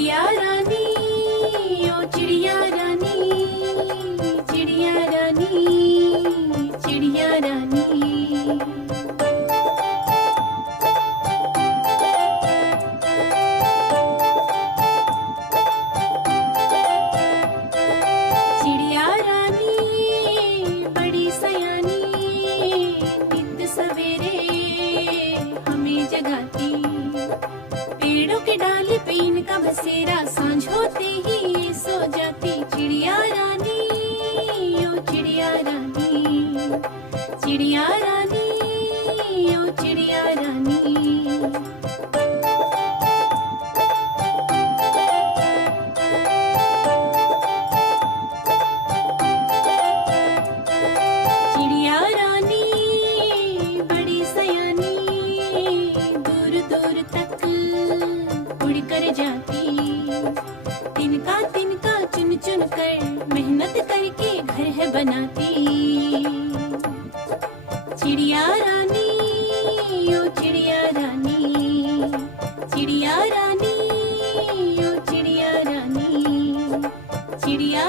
चिड़िया रानी, ओ चिड़िया रानी, चिड़िया रानी, चिड़िया रानी। चिड़िया रानी बड़ी सयानी, नित सवेरे हमें जगाती। पेड़ों के डाली पे इनका बसेरा, सांझ होते ही सो जाती। चिड़िया रानी, ओ चिड़िया रानी, चिड़िया रानी, ओ चिड़िया रानी। चिड़िया रानी बड़ी सयानी, दूर दूर तक उड़ कर जाती। तिनका तिनका चुन चुन कर मेहनत करके घर है बनाती। चिड़िया रानी, ओ चिड़िया रानी, चिड़िया रानी, ओ चिड़िया रानी, चिड़िया